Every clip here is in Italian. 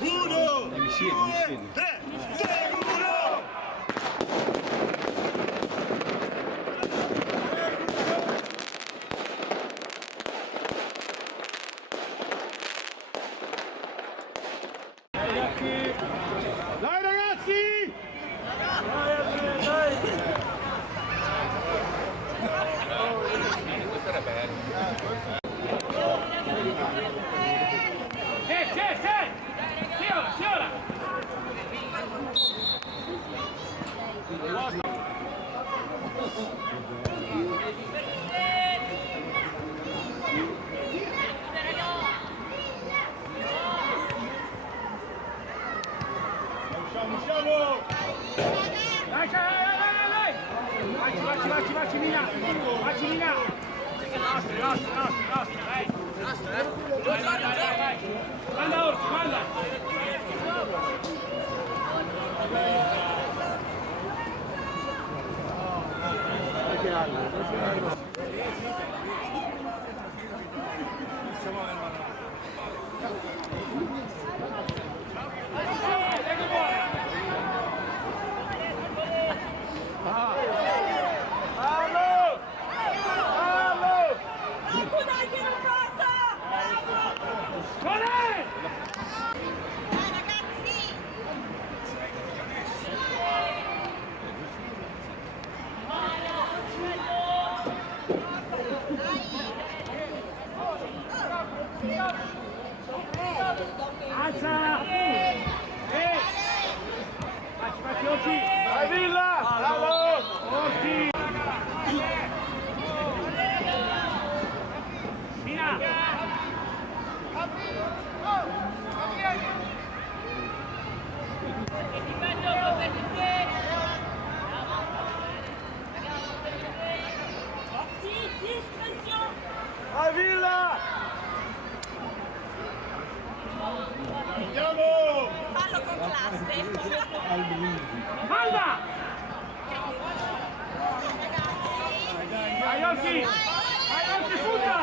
Uno, Mi siedi. 3, 6, 1! Dai ragazzi! Questo era bello. Usciamo! Dai! Facci Mina! Facci Mina! Nostra, dai! Vai! Manda Orsi, manda! Dai che non passa! Dai Ragazzi! Alza! Facci Orsi! Vai Villa! Bravo! Orsi! Mina! Discretion! Vai Villa! Andiamo! Fallo con classe! Manda! Ragazzi! Vai Orsi! Vai Orsi, punta!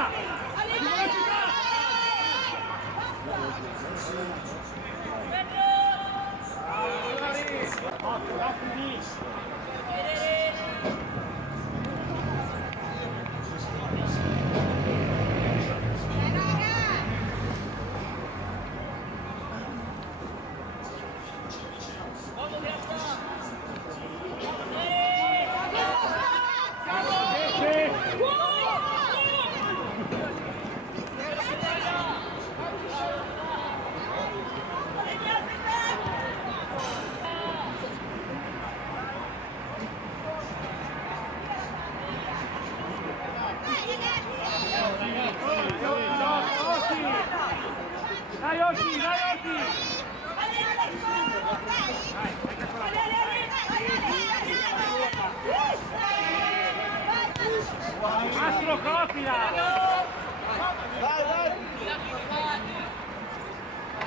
Di velocità! Ottimo, lì! Dai Orsi! Massimo Copila! Vai!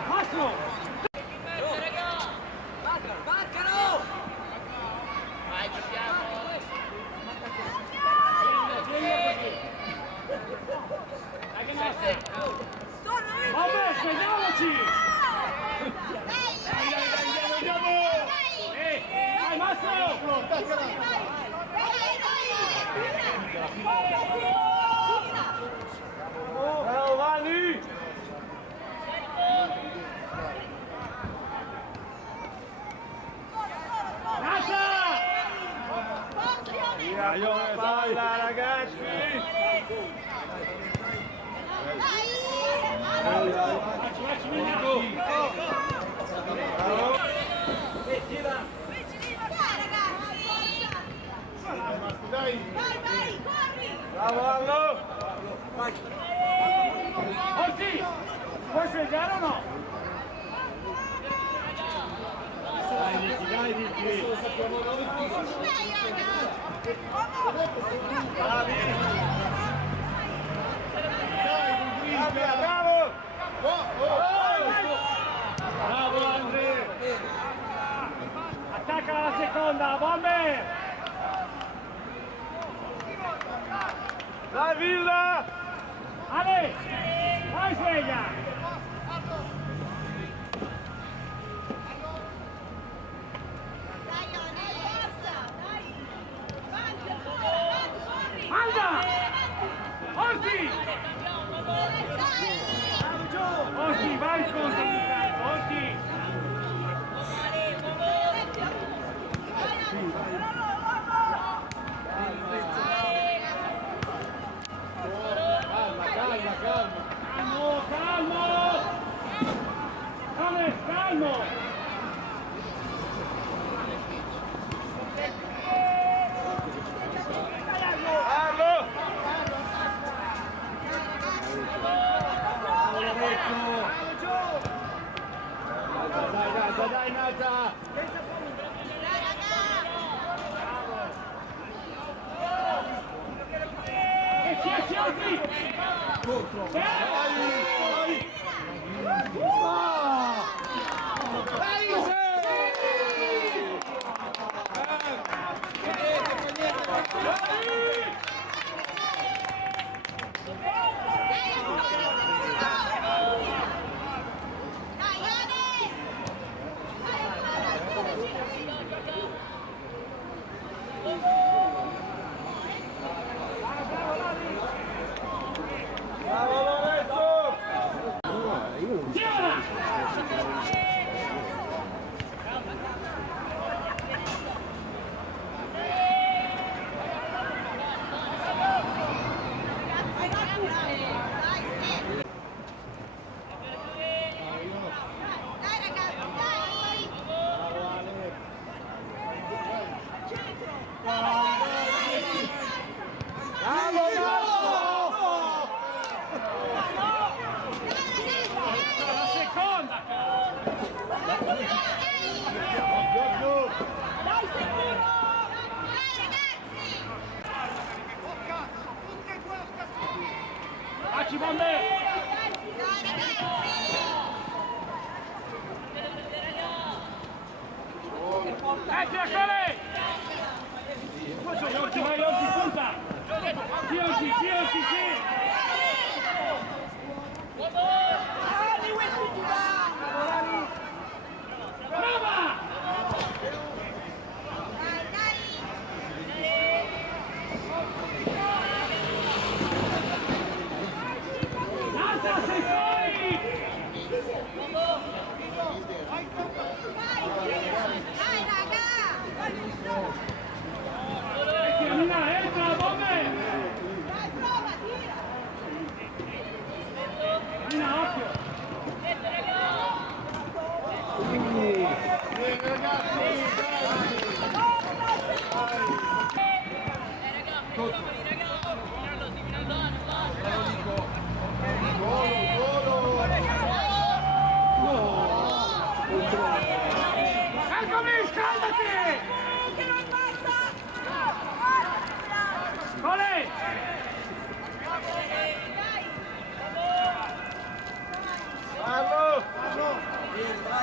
Massimo! Vai, giochiamo. Dai che nostra! Vabbè, svegliamoci! Andiamo! Dai Massimo! Bravo Vanni! Lascia! Via, palla ragazzi! Facci Mina! Bravo! Dai! Vai, corri! Bravo Allo! Orsi! Puoi svegliare o no? Dai Vicky! Bravi! Dai, bravo! Bravo Andre! Attacca la seconda, bomber! Dai Villa! Ale! Vai sveglia! Dai, Iones! Dai! Avanti, ancora! Avanti, corri! Manda! Orti! Orti, vai contro intanto, Orti! Calma, calma, calma. Calmo, calmo! Alex, calmo! Carlo! Dai, Nata! Esci, Orti! Dai, Iones! Bravo Lorenzo! Tira! Dai ragazzi, dai! Bravo Ale! La seconda! Giorgio! Dai sicuro! Dai ragazzi! Facci bombe! Dai ragazzi! Tira Cole! Orti, vai Orti, punta! Sì, Orti, sì, Orti, sì! Brava! Dai, dai! Alza, sei fuori! Dai raga! Tira, Mina, entra, bombe! Dai, prova, tira! Mina, occhio! Bene ragazzi! Eccomi, scaldati! Che non passa! Cole! Dai! Carlo!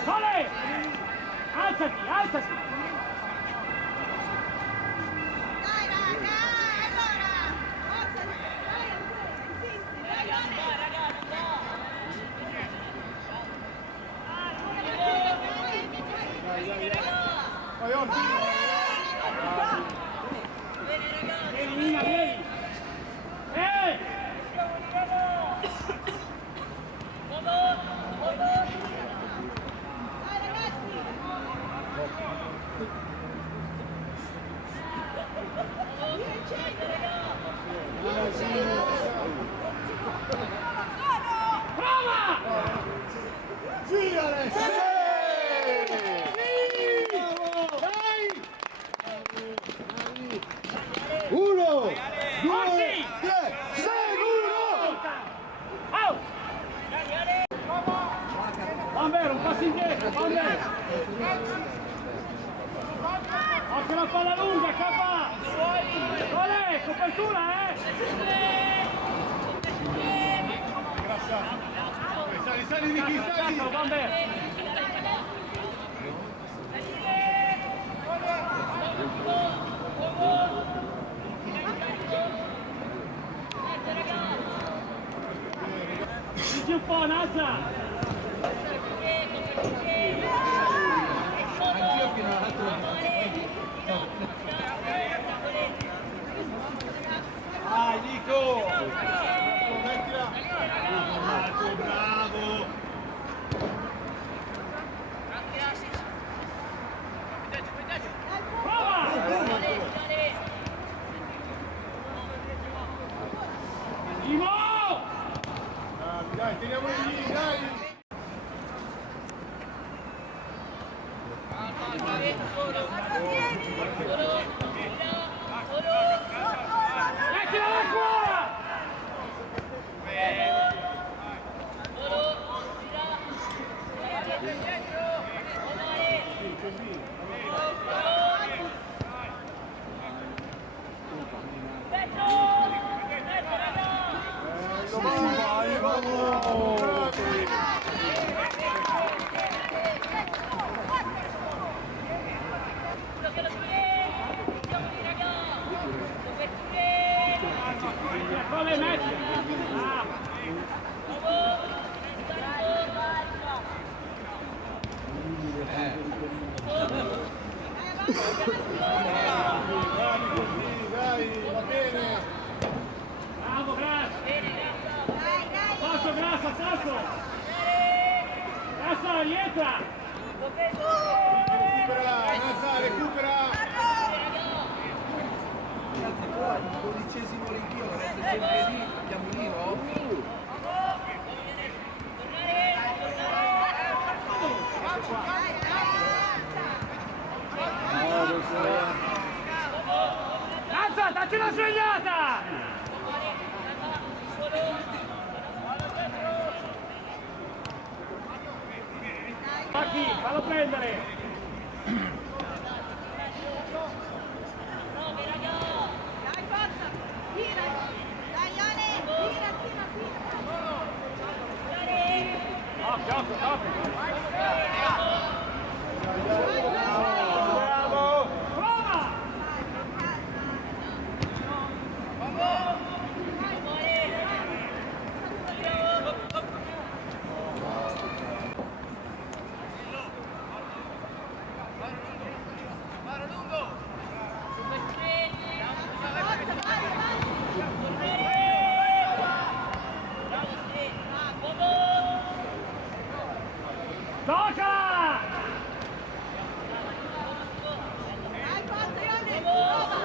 Cole! Alzati, alzati! Dai raga! Allora! Alzati! Dai ancora! Insisti! Dai, Vai Orti! Vieni, Mina, vieni! Dai ragazzi! Prova! Sì Ale! Sì! Dai! 1, 2, Orti! 3, seguro! Out! Bambero, un passo indietro, Bambero! Occhio la palla lunga, K! Olè, copertura, Sali, sali Vicky, sali! Cazzo, Bambero! Nazza! Anch'io fino all'altro. Vai Nico! Mettila! Bravo! Prova! Imo! Dai, teniamo lì, dai! Mettila l'acqua! Vai, vamos! Come metti? Ah. Dai, così, dai, va bene! Bravo, Grasso! Passo, Grasso, passo! Grasso, rientra! Recupera, Nazza, recupera! Ragazzi, qua il 12° rinvio non è sempre lì, andiamo lì, no? Nazza, datti una svegliata! Pacchi, fallo prendere! Dai, forza! Tira! Dai, Ale! Tira, tira, tira! Occhio, occhio, occhio! Bravo! Prova! Tocca! Dai, forza, Ione! Prova!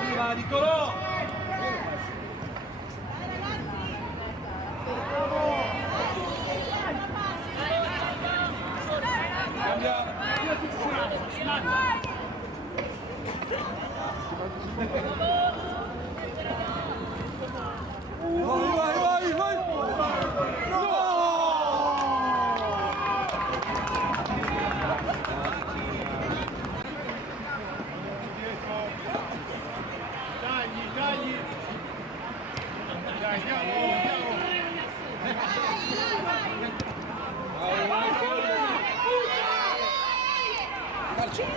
Viva Nicolò! Vai, vai, vai, vai! No! Dagli, dagli! Dai, andiamo, andiamo!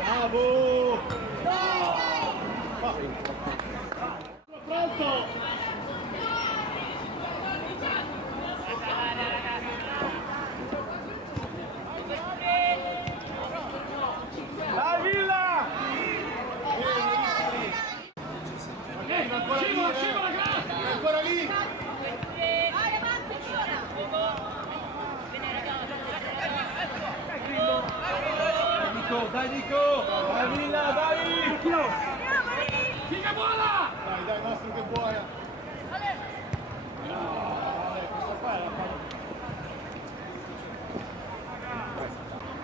Bravo! Pronto! Dai, Villa! Scivola, scivola, grazie! È ancora lì! Vai, avanti, Nico, dai Nico! Dai Villa, dai! Figa buona! Dai, dai, Mastro che buona!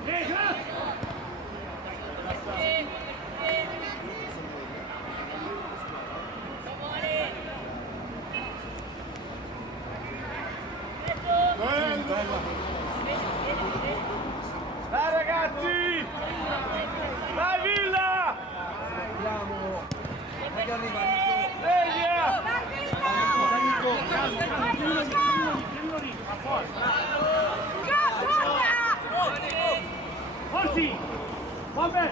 Grazie! Bello! Dai ragazzi! Dai Villa! Andiamo! Dai che arriva, Nico! Sveglia! Vai, Villa! Tienilo lì, Vabbè!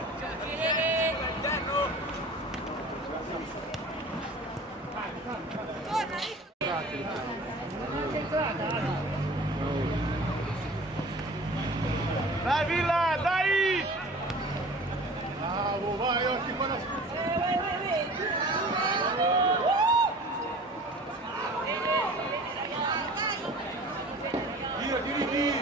Dai Villa, dai! Bravo, vai, occhi qua la Tiri.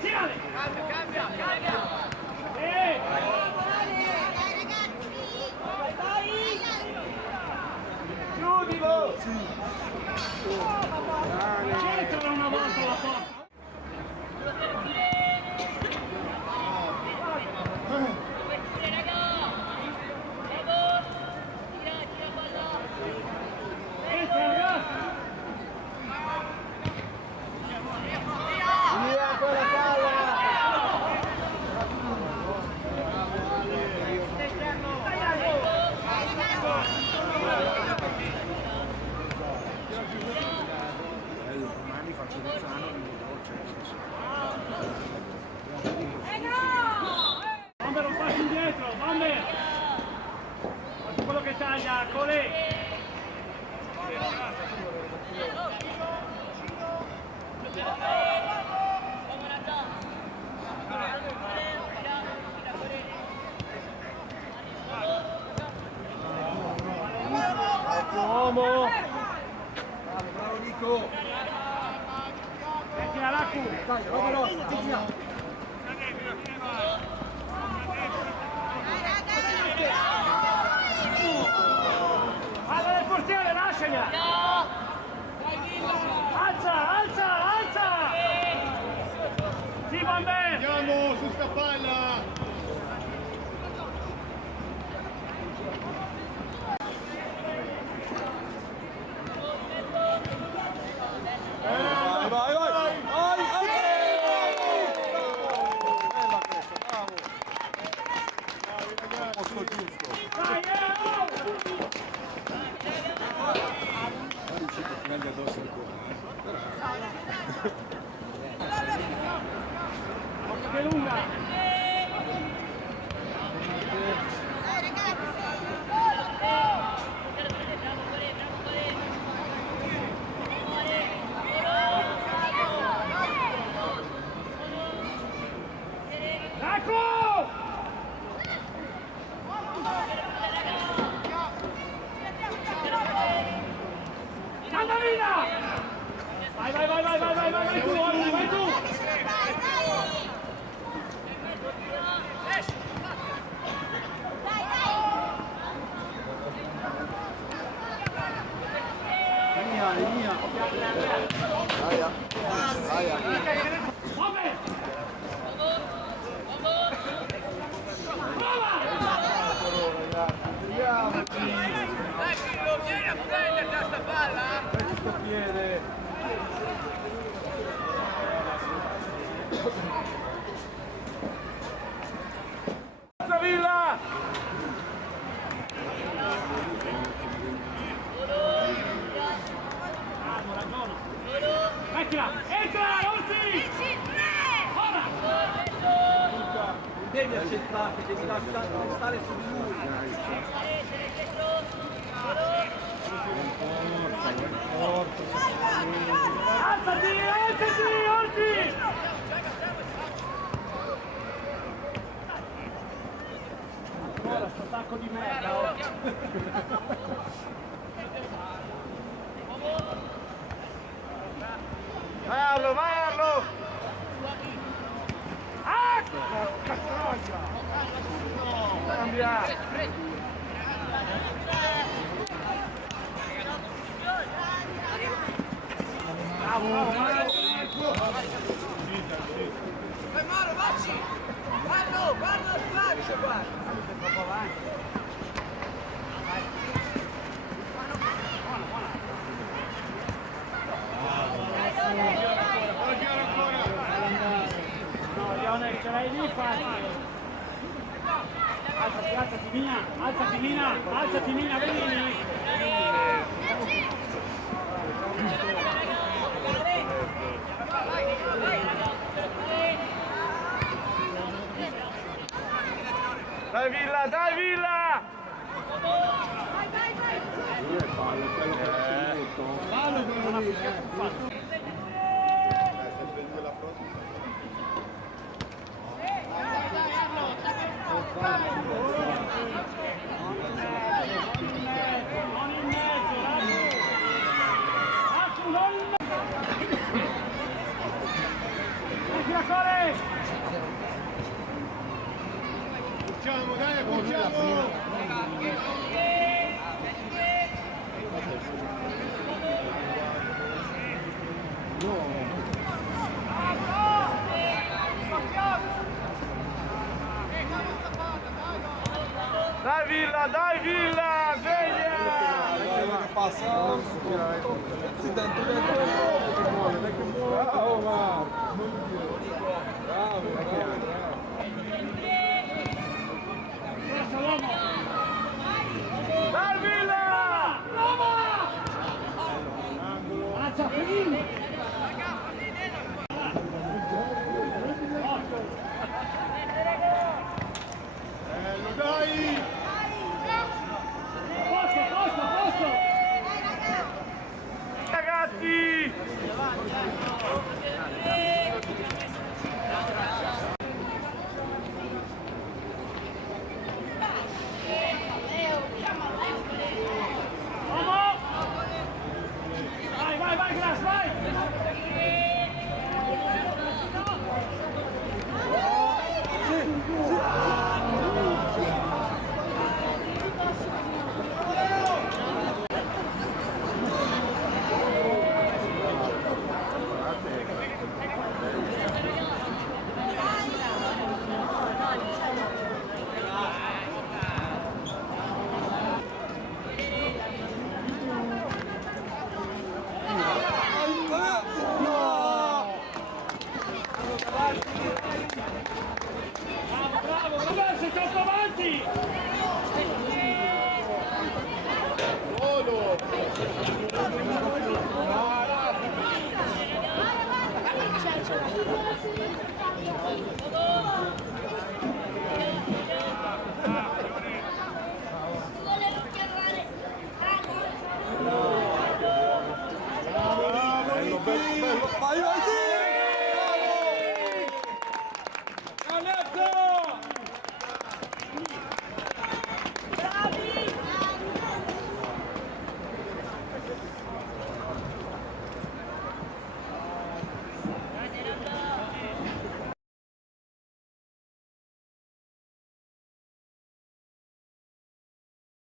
Siale! Cambia! Dai ragazzi! Chiudilo! Centrala una volta la porta! Entra ragazzi! Via con la palla! Domani faccio Luzzano di Bomber un passo indietro, Bomber! Guarda quello che taglia, Colè! Uomo! Bravo Nico! Metti la Lacu! Dai, roba nostra, andiamo! Palla del portiere, lasciala! Alza! Sì, Bomber! Andiamo su sta palla! Dai, che lunga! Dai ragazzi! Lacu! Andamina! Vai tu, Olmi, vai tu! Vabbè! Dai Fillo, vieni a prenderti a sta palla! Questo piede! Villa! Mettila! Entra! Orsi! Ora! Devi accettare, devi lasciare stare su di lui. Alzati! Orsi! Ora sto tacco di merda! Oh. Vai Arlo! Ah! Porca troia! Cambia! Bravo! Maro, vacci! Guarda il braccio, guarda! Troppo avanti. No, Ione, ce l'hai lì, fai! Alzati, Mina, vedi lì! Pucciamo, dai, pucciamo! Dai Villa, sveglia! Passa. Si tanto bravo, ma. Bravo. Dai Villa! Bello, dai! Posto! Ragazzi! Vai, Glass, vai! Bravo, sei troppo avanti! Vai, sì!